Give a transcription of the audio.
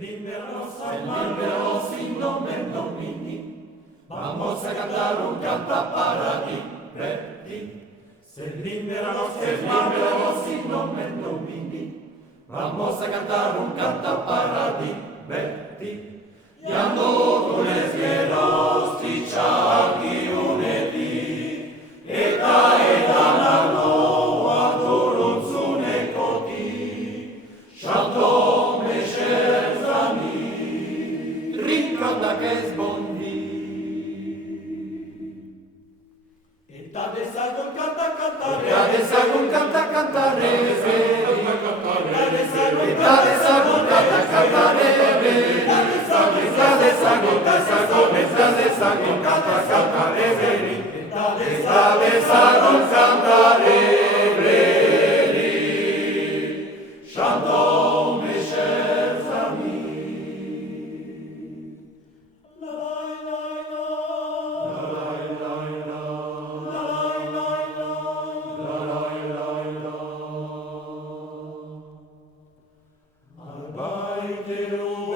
liberanos in nomen Domini. Vamos a cantar un canta para divertir. Ser liberanos in nomen Domini. Vamos a cantar un canta para divertir. Iando les tichaki uneti. Eta nano adoronzunekoti. Shalom Mesherzami. Rincanda che sbondi. Eta dezagun canta cantare. Eta dezagun canta cantare. Eta dezagun canta cantare. Eta dezagun canta cantare. Eta dezagun cantare. Shalom Mesherzami. Arbeiteru